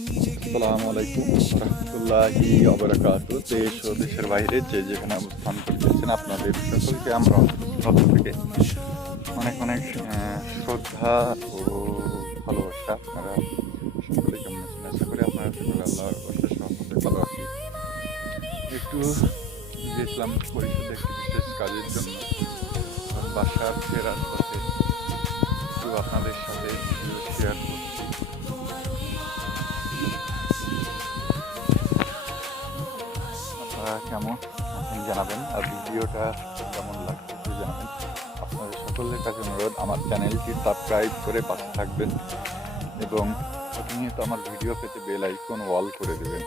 আসসালামু আলাইকুম রহমতুল্লাহি ওবারাকাতু। দেশ ও দেশের বাইরে যে যেখানে অবস্থান করতেছেন আপনাদের সকলকে আমরা পক্ষ থেকে অনেক অনেক শ্রদ্ধা ও ভালোবাসা। আপনারা সকলে কেমন আছেন? আশা করি আপনারা সকলে আল্লাহর অশেষ রহমতে ভালো আছি। একটু গিয়েছিলাম পরিষদে একটি বিশেষ কাজের জন্য। বাসার ফেরার পথে একটু আপনাদের সাথে ভিডিও শেয়ার করছি। আপনারা কেমন আছেন জানাবেন, আর ভিডিওটা কেমন লাগছে জানাবেন। আপনাদের সকলের কাছে অনুরোধ, আমার চ্যানেলটি সাবস্ক্রাইব করে পাশে থাকবেন এবং প্রতিনিয়ত আমার ভিডিও পেতে বেল আইকন অল করে দেবেন।